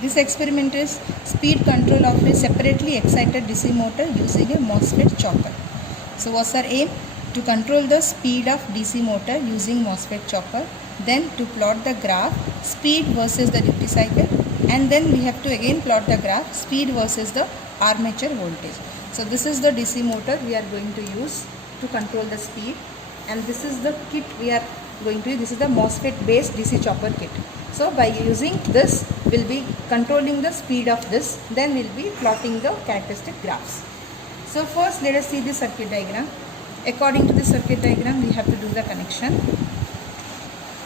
This experiment is speed control of a separately excited DC motor using a MOSFET choker. So what's our aim? To control the speed of DC motor using MOSFET choker, then to plot the graph speed versus the duty cycle, and then we have to again plot the graph speed versus the armature voltage. So this is the DC motor we are going to use to control the speed, and this is the kit we are going to use. This is the MOSFET based DC chopper kit. So by using this, we'll be controlling the speed of this, then we'll be plotting the characteristic graphs. So first let us see the circuit diagram. According to the circuit diagram, we have to do the connection.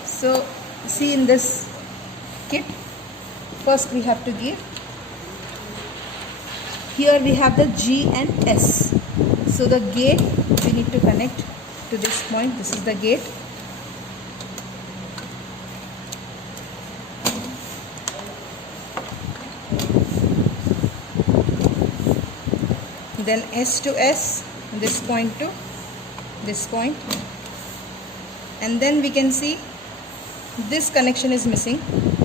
So see in this kit, first we have to give, here we have the G and S. So the gate we need to connect to this point. This is the gate. Then S to S, this point to this point, and then we can see this connection is missing,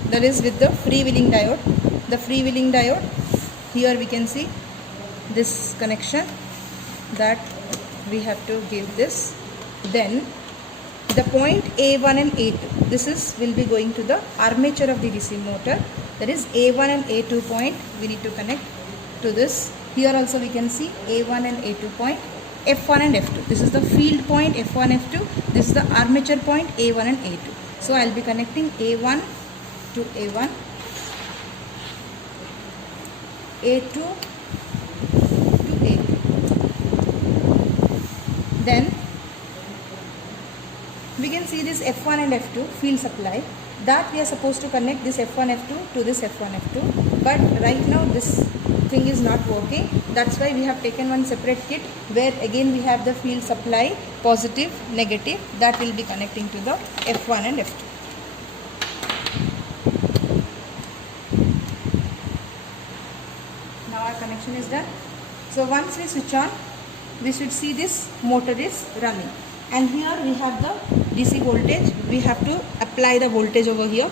that is with the freewheeling diode. The freewheeling diode, here we can see this connection, that we have to give this. Then the point A1 and A2, this is will be going to the armature of the DC motor, that is A1 and A2 point we need to connect to this. Here also we can see A1 and A2 point, F1 and F2. This is the field point F1, F2. This is the armature point A1 and A2. So I will be connecting A1 to A1, A2 to A2. Then we can see this F1 and F2 field supply, that we are supposed to connect this F1, F2 to this F1, F2. But right now this thing is not working. That's why we have taken one separate kit where again we have the field supply positive, negative, that will be connecting to the F1 and F2. Now our connection is done. So once we switch on, we should see this motor is running, and here we have the DC voltage. We have to apply the voltage over here.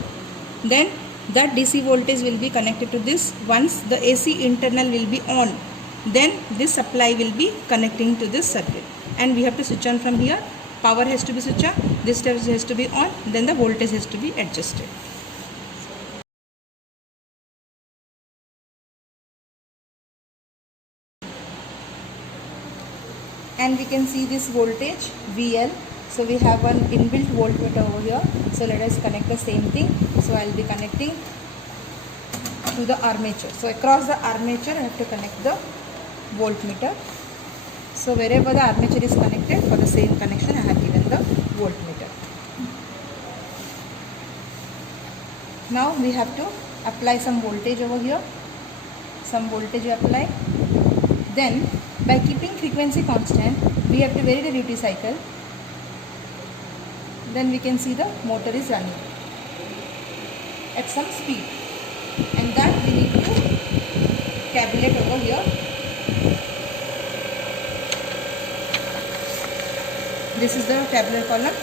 Then that DC voltage will be connected to this. Once the AC internal will be on, then this supply will be connecting to this circuit, and we have to switch on from here. Power has to be switched on, this has to be on, then the voltage has to be adjusted. And we can see this voltage VL. So we have one inbuilt voltmeter over here. So let us connect the same thing. So I will be connecting to the armature. So across the armature I have to connect the voltmeter. So wherever the armature is connected, for the same connection I have given the voltmeter. Now we have to apply some voltage over here. Some voltage we apply. Then by keeping frequency constant, we have to vary the duty cycle. Then we can see the motor is running at some speed, and that we need to tabulate over here. This is the tabular column.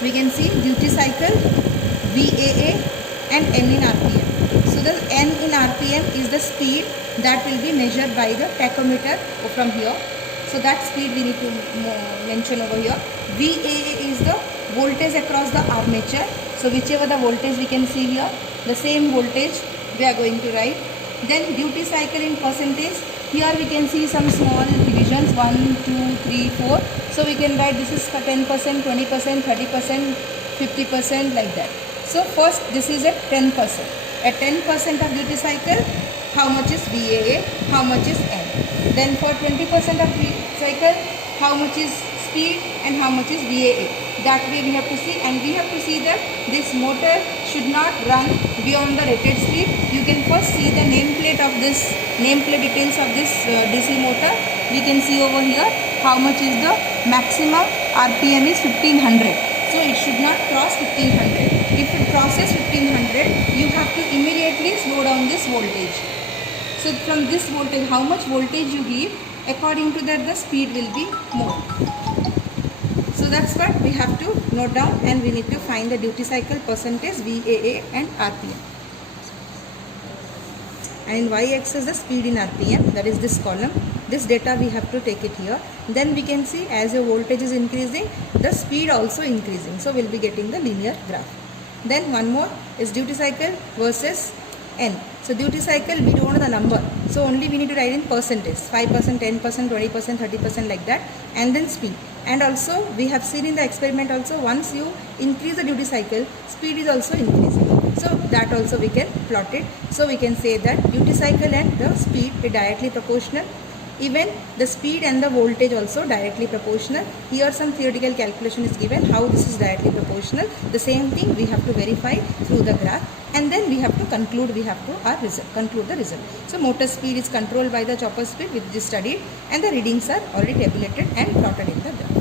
We can see duty cycle, VAA and M in RPM. So the N in RPM is the speed that will be measured by the tachometer from here. So that speed we need to mention over here. VAA is the voltage across the armature. So whichever the voltage we can see here, the same voltage we are going to write. Then duty cycle in percentage. Here we can see some small divisions, 1, 2, 3, 4. So we can write this is for 10%, 20%, 30%, 50% like that. So first this is at 10%. At 10% of duty cycle, how much is VAA, how much is N. Then for 20% of cycle, how much is speed and how much is VAA. That way we have to see, and we have to see that this motor should not run beyond the rated speed. You can first see the nameplate of this, nameplate details of this DC motor. We can see over here how much is the maximum RPM is 1500. So it should not cross 1500. If it crosses 1500, you have to immediately slow down this voltage. So from this voltage, how much voltage you give, according to that the speed will be more. So that's what we have to note down, and we need to find the duty cycle percentage, VAA and RPM. and in y-axis the speed in RPM, that is this column. This data we have to take it here. Then we can see as your voltage is increasing, the speed also increasing. So we'll be getting the linear graph. Then one more is duty cycle versus N. So duty cycle, we don't know the number, so only we need to write in percentage, 5%, 10%, 20%, 30% like that, and then speed. And also we have seen in the experiment also, once you increase the duty cycle, speed is also increasing. So that also we can plot it. So we can say that duty cycle and the speed is directly proportional. Even the speed and the voltage also directly proportional. Here some theoretical calculation is given how this is directly proportional. The same thing we have to verify through the graph, and then we have to conclude, conclude the result. So motor speed is controlled by the chopper speed which is studied, and the readings are already tabulated and plotted in the graph.